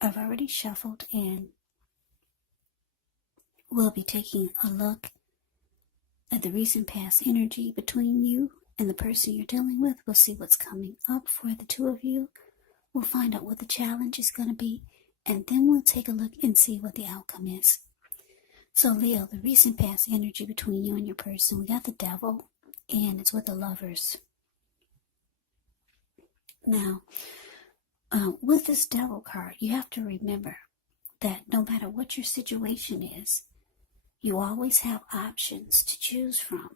I've already shuffled, and we'll be taking a look at the recent past energy between you and the person you're dealing with. We'll see what's coming up for the two of you. We'll find out what the challenge is going to be, and then we'll take a look and see what the outcome is. So Leo, the recent past energy between you and your person, we got the Devil, and it's with the Lovers. Now, with this Devil card, you have to remember that no matter what your situation is, you always have options to choose from.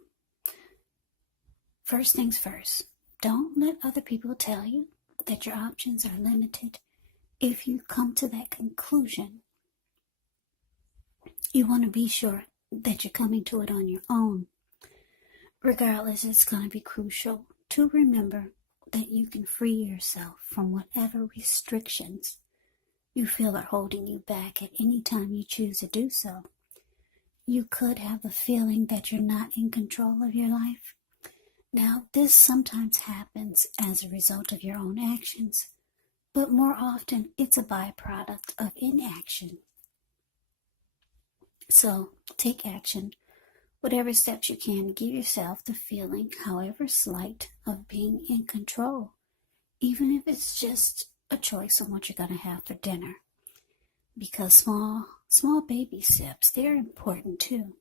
First things first, don't let other people tell you that your options are limited. If you come to that conclusion, you want to be sure that you're coming to it on your own. Regardless, it's going to be crucial to remember that you can free yourself from whatever restrictions you feel are holding you back at any time you choose to do so. You could have the feeling that you're not in control of your life. Now, this sometimes happens as a result of your own actions, but more often it's a byproduct of inaction. So, take action. Whatever steps you can, give yourself the feeling, however slight, of being in control, even if it's just a choice on what you're going to have for dinner. Because small baby steps, they're important too.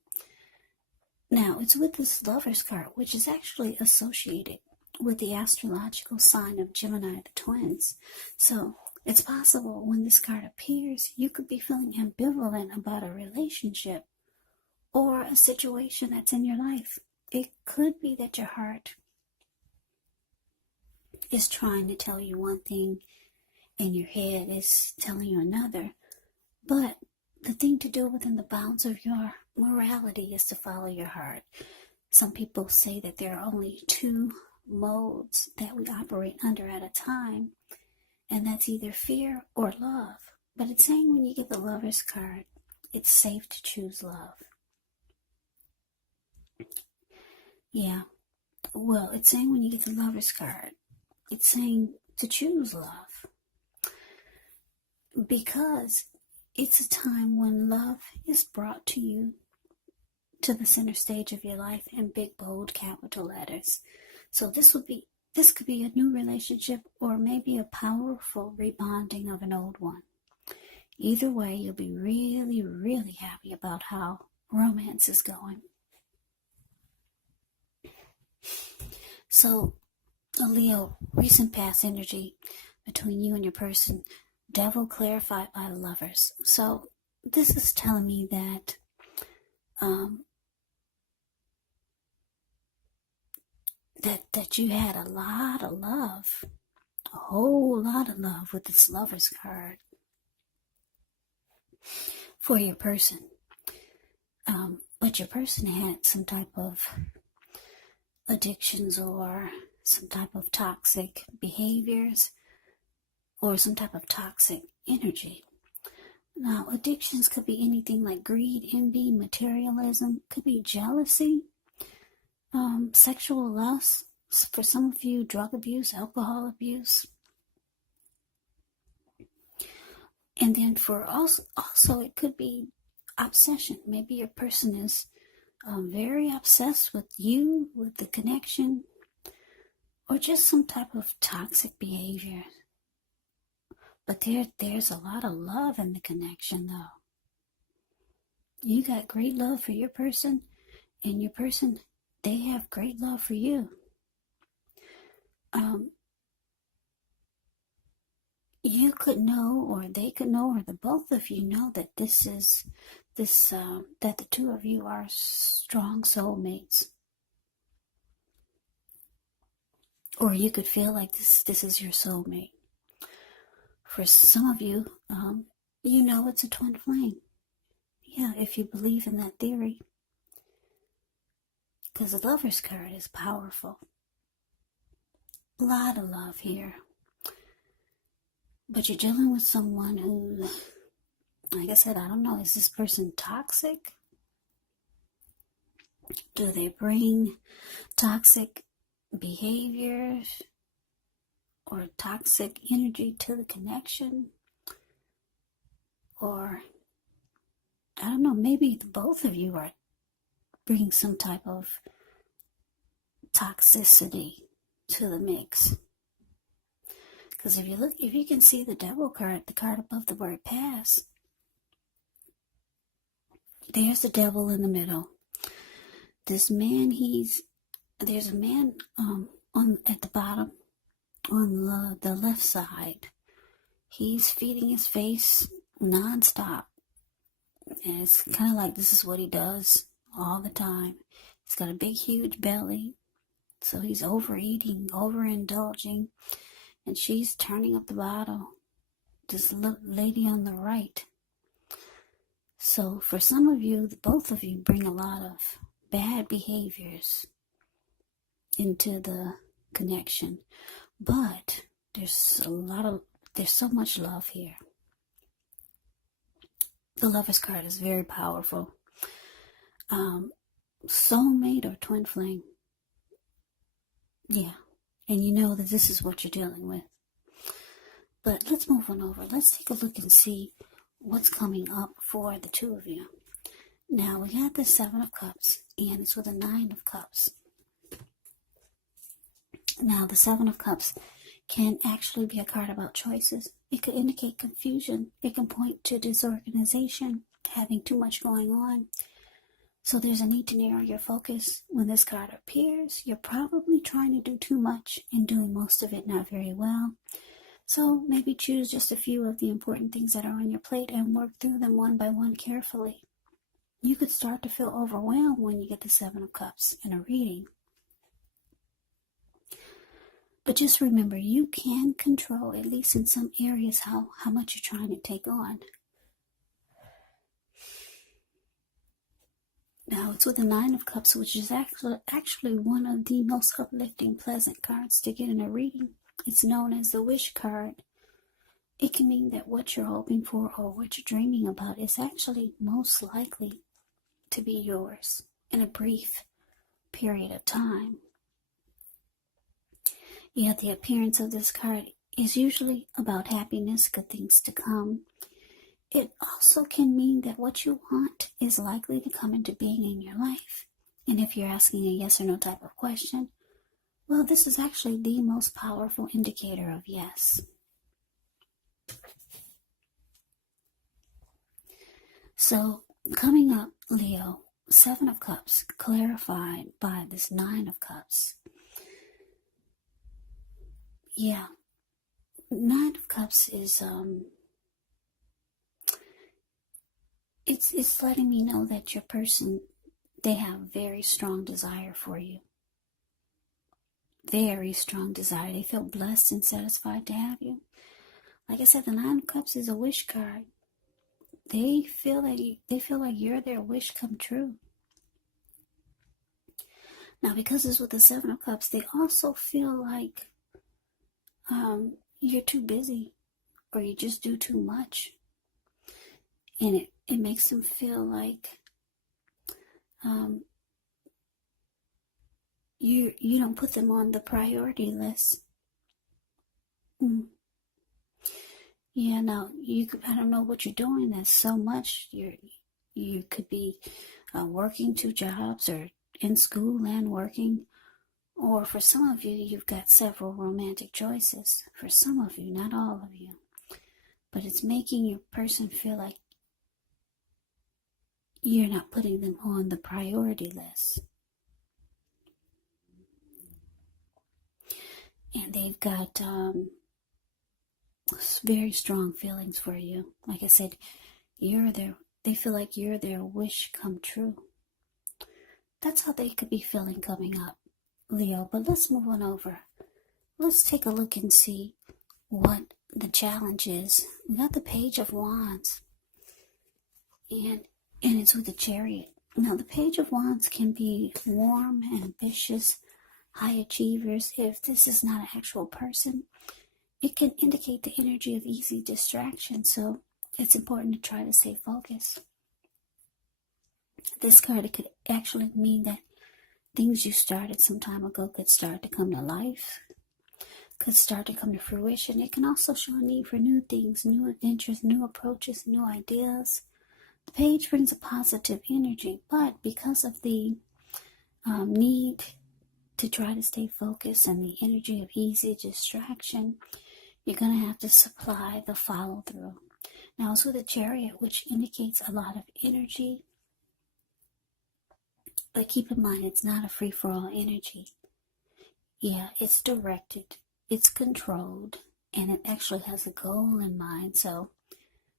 Now, it's with this Lovers card, which is actually associated with the astrological sign of Gemini, the twins. So, it's possible when this card appears, you could be feeling ambivalent about a relationship or a situation that's in your life. It could be that your heart is trying to tell you one thing and your head is telling you another. But the thing to do within the bounds of your morality is to follow your heart. Some people say that there are only two modes that we operate under at a time, and that's either fear or love. But it's saying when you get the Lovers card, it's safe to choose love. Yeah, well, it's saying when you get the Lovers card, it's saying to choose love. Because it's a time when love is brought to you to the center stage of your life in big, bold, capital letters. So this could be a new relationship or maybe a powerful rebonding of an old one. Either way, you'll be really, really happy about how romance is going. So, Leo, recent past energy between you and your person, Devil clarified by the Lovers. So this is telling me that that you had a lot of love, a whole lot of love with this Lovers card for your person. But your person had some type of addictions or some type of toxic behaviors or some type of toxic energy. Now, addictions could be anything like greed, envy, materialism, could be jealousy, sexual lust, for some of you, drug abuse, alcohol abuse. And then for also it could be obsession. Maybe your person is very obsessed with you, with the connection, or just some type of toxic behavior. But there's a lot of love in the connection, though. You got great love for your person, and your person, they have great love for you. You could know, or they could know, or the both of you know that that the two of you are strong soulmates. Or you could feel like this is your soulmate. For some of you, you know it's a twin flame. Yeah, if you believe in that theory. Because the Lovers card is powerful. A lot of love here. But you're dealing with someone who, like I said, I don't know, is this person toxic? Do they bring toxic behaviors or toxic energy to the connection? or I don't know, maybe the both of you are bringing some type of toxicity to the mix. Because if you can see the devil card, the card above the word pass, there's the devil in the middle. This man, there's a man at the bottom on the left side. He's feeding his face nonstop. And it's kind of like this is what he does all the time. He's got a big, huge belly. So he's overeating, overindulging. And she's turning up the bottle. This lady on the right. So for some of you, both of you bring a lot of bad behaviors into the connection. But there's so much love here. The Lover's card is very powerful. Soulmate or twin flame. Yeah. And you know that this is what you're dealing with. But let's move on over. Let's take a look and see what's coming up for the two of you. Now, we got the 7 of Cups, and it's with a 9 of Cups. Now, the 7 of Cups can actually be a card about choices. It could indicate confusion. It can point to disorganization, having too much going on. So there's a need to narrow your focus. When this card appears, you're probably trying to do too much and doing most of it not very well. So maybe choose just a few of the important things that are on your plate and work through them one by one carefully. You could start to feel overwhelmed when you get the 7 of Cups in a reading. But just remember, you can control, at least in some areas, how much you're trying to take on. Now, it's with the 9 of Cups, which is actually one of the most uplifting, pleasant cards to get in a reading. It's known as the wish card. It can mean that what you're hoping for or what you're dreaming about is actually most likely to be yours in a brief period of time. Yet the appearance of this card is usually about happiness, good things to come. It also can mean that what you want is likely to come into being in your life. And if you're asking a yes or no type of question, well, this is actually the most powerful indicator of yes. So, coming up, Leo, 7 of Cups, clarified by this 9 of Cups. Yeah, 9 of Cups is, it's letting me know that your person, they have very strong desire for you. Very strong desire. They feel blessed and satisfied to have you. Like I said, the 9 of Cups is a wish card. They feel like you're their wish come true. Now, because it's with the 7 of Cups, they also feel like you're too busy or you just do too much. And it makes them feel like you don't put them on the priority list. Yeah, now I don't know what you're doing. There's so much. You could be working 2 jobs or in school and working. Or for some of you, you've got several romantic choices. For some of you, not all of you. But it's making your person feel like you're not putting them on the priority list. And they've got very strong feelings for you. Like I said, they feel like you're their wish come true. That's how they could be feeling coming up, Leo. But let's move on over. Let's take a look and see what the challenge is. We got the Page of Wands. And it's with the Chariot. Now, the Page of Wands can be warm, ambitious, high achievers. If this is not an actual person, it can indicate the energy of easy distraction. So it's important to try to stay focused. This card, it could actually mean that things you started some time ago could start to come to life. could start to come to fruition. It can also show a need for new things, new adventures, new approaches, new ideas. The page brings a positive energy, but because of the need to try to stay focused and the energy of easy distraction, you're going to have to supply the follow through. Now it's with a Chariot, which indicates a lot of energy, but keep in mind it's not a free-for-all energy. Yeah, it's directed, it's controlled, and it actually has a goal in mind. So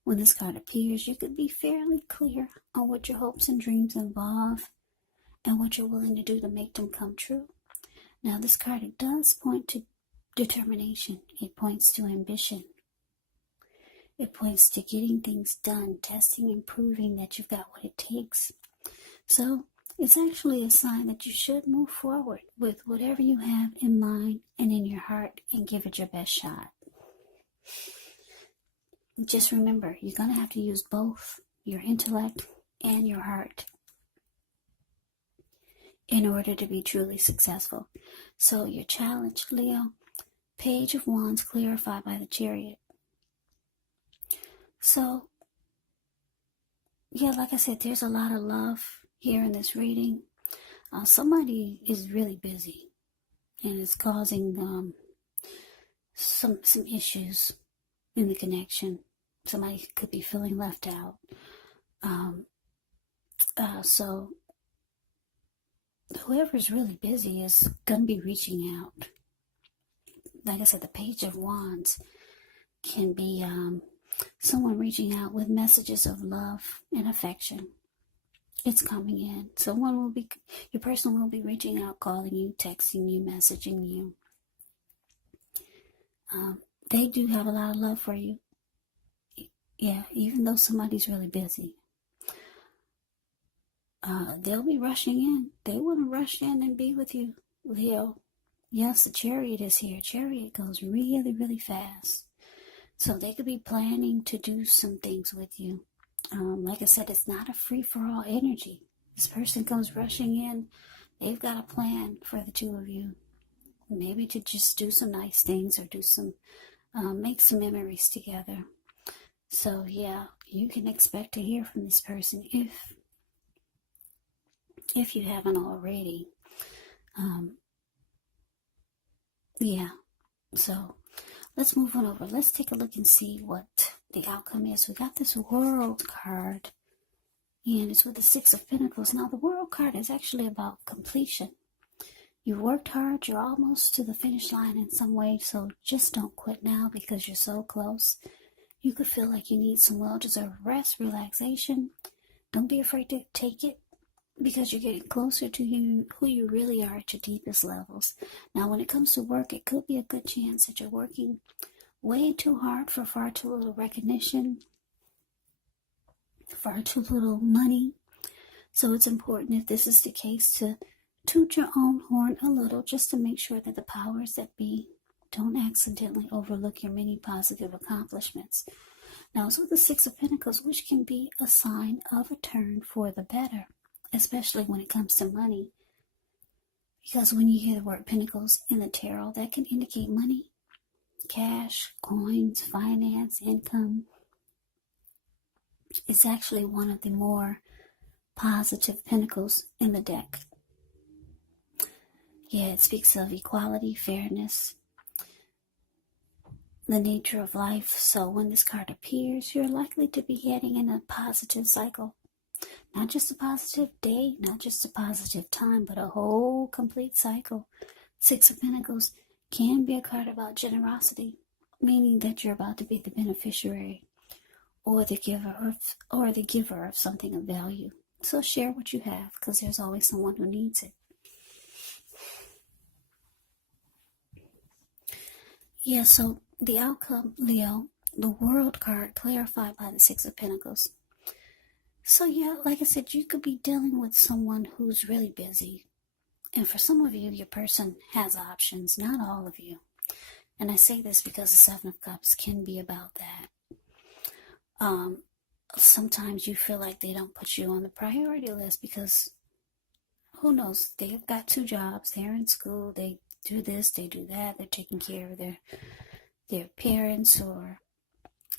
when this card appears, you could be fairly clear on what your hopes and dreams involve and what you're willing to do to make them come true. Now this card, it does point to determination. It points to ambition. It points to getting things done, testing and proving that you've got what it takes. So it's actually a sign that you should move forward with whatever you have in mind and in your heart and give it your best shot. Just remember, you're going to have to use both your intellect and your heart in order to be truly successful. So your challenge, Leo, Page of Wands clarified by the Chariot. So, yeah, like I said, there's a lot of love here in this reading. Somebody is really busy and it's causing some issues in the connection. Somebody could be feeling left out. So whoever's really busy is going to be reaching out. Like I said, the Page of Wands can be someone reaching out with messages of love and affection. It's coming in. Your person will be reaching out, calling you, texting you, messaging you. They do have a lot of love for you. Yeah, even though somebody's really busy. They'll be rushing in. They want to rush in and be with you, Leo. Yes, the Chariot is here. Chariot goes really, really fast. So they could be planning to do some things with you. Like I said, it's not a free-for-all energy. This person comes rushing in. They've got a plan for the two of you. Maybe to just do some nice things or make some memories together. So yeah, you can expect to hear from this person if you haven't already. Yeah, so let's move on over. Let's take a look and see what the outcome is. We got this World card, and it's with the Six of Pentacles. Now, the World card is actually about completion. You worked hard. You're almost to the finish line in some way, so just don't quit now because you're so close. You could feel like you need some well-deserved rest, relaxation. Don't be afraid to take it because you're getting closer to who you really are at your deepest levels. Now, when it comes to work, it could be a good chance that you're working way too hard for far too little recognition, far too little money. So it's important, if this is the case, to toot your own horn a little just to make sure that the powers that be don't accidentally overlook your many positive accomplishments. Now, it's with the Six of Pentacles, which can be a sign of a turn for the better, especially when it comes to money. Because when you hear the word Pentacles in the tarot, that can indicate money, cash, coins, finance, income. It's actually one of the more positive pentacles in the deck. Yeah, it speaks of equality, fairness, the nature of life. So when this card appears, you're likely to be heading in a positive cycle. Not just a positive day, not just a positive time, but a whole complete cycle. Six of Pentacles can be a card about generosity, meaning that you're about to be the beneficiary or the giver of something of value. So share what you have, because there's always someone who needs it. Yeah, so the outcome, Leo, the World card clarified by the Six of Pentacles. So yeah, like I said, you could be dealing with someone who's really busy. And for some of you, your person has options, not all of you. And I say this because the Seven of Cups can be about that. Sometimes you feel like they don't put you on the priority list because, who knows, they've got two jobs, they're in school, they do this, they do that, they're taking care of their parents or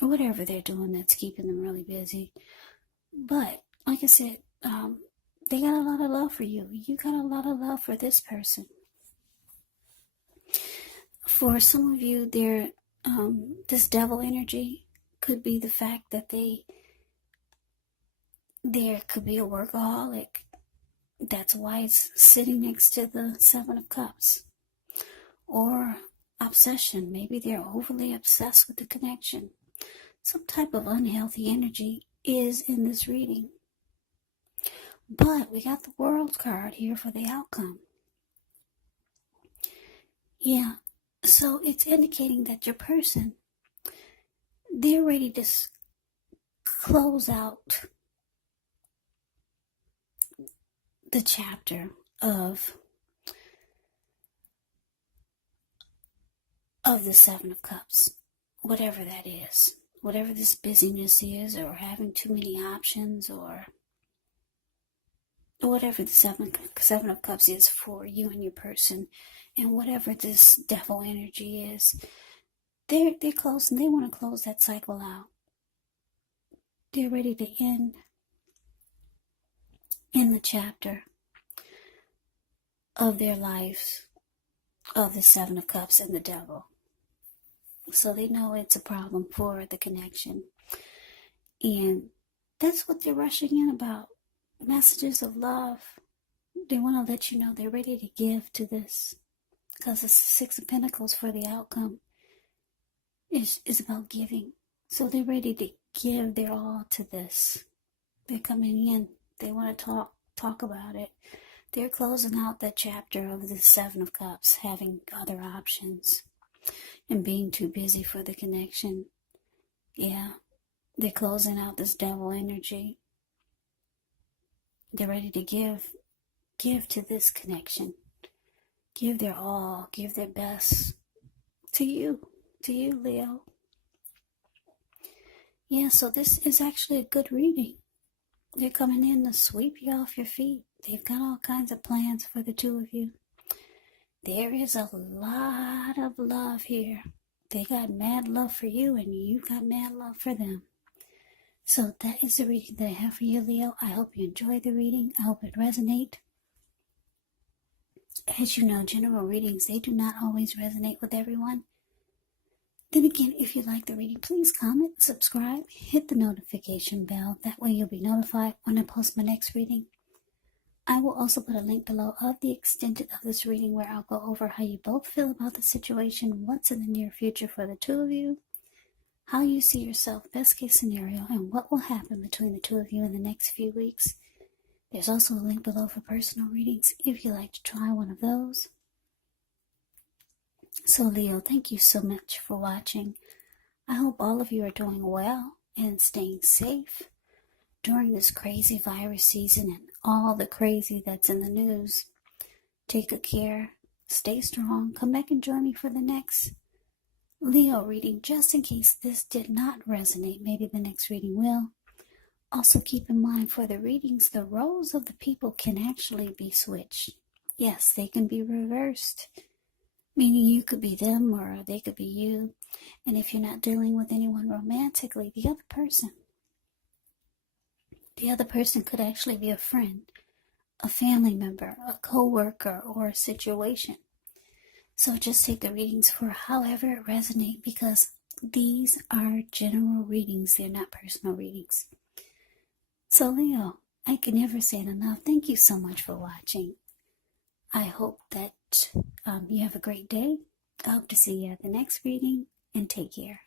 whatever they're doing that's keeping them really busy. But like I said, they got a lot of love for you. You got a lot of love for this person. For some of you, this devil energy could be the fact that there could be a workaholic. That's why it's sitting next to the Seven of Cups. Or obsession. Maybe they're overly obsessed with the connection. Some type of unhealthy energy is in this reading. But we got the World card here for the outcome. Yeah, so it's indicating that your person, they're ready to close out the chapter of the Seven of Cups, whatever that is, whatever this busyness is, or having too many options, or whatever the Seven of Cups is for you and your person, and whatever this devil energy is, they're closing. They want to close that cycle out. They're ready to end the chapter of their lives of the Seven of Cups and the devil. So they know it's a problem for the connection. And that's what they're rushing in about. Messages of love. They want to let you know they're ready to give to this. Because the Six of Pentacles for the outcome is about giving. So they're ready to give their all to this. They're coming in. They want to talk about it. They're closing out that chapter of the Seven of Cups, having other options and being too busy for the connection. Yeah, they're closing out this devil energy. They're ready to give to this connection. Give their all, give their best to you, Leo. Yeah, so this is actually a good reading. They're coming in to sweep you off your feet. They've got all kinds of plans for the two of you. There is a lot of love here. They got mad love for you, and you got mad love for them. So that is the reading that I have for you, Leo. I hope you enjoyed the reading. I hope it resonates. As you know, general readings, they do not always resonate with everyone. Then again, if you like the reading, please comment, subscribe, hit the notification bell. That way you'll be notified when I post my next reading. I will also put a link below of the extended of this reading where I'll go over how you both feel about the situation, what's in the near future for the two of you, how you see yourself, best case scenario, and what will happen between the two of you in the next few weeks. There's also a link below for personal readings if you'd like to try one of those. So Leo, thank you so much for watching. I hope all of you are doing well and staying safe during this crazy virus season and all the crazy that's in the news. Take good care, stay strong, come back and join me for the next Leo reading, just in case this did not resonate. Maybe the next reading will. Also keep in mind for the readings, the roles of the people can actually be switched. Yes, they can be reversed, meaning you could be them or they could be you. And if you're not dealing with anyone romantically, the other person could actually be a friend, a family member, a co-worker, or a situation. So just take the readings for however it resonates, because these are general readings. They're not personal readings. So Leo, I can never say it enough. Thank you so much for watching. I hope that you have a great day. I hope to see you at the next reading, and take care.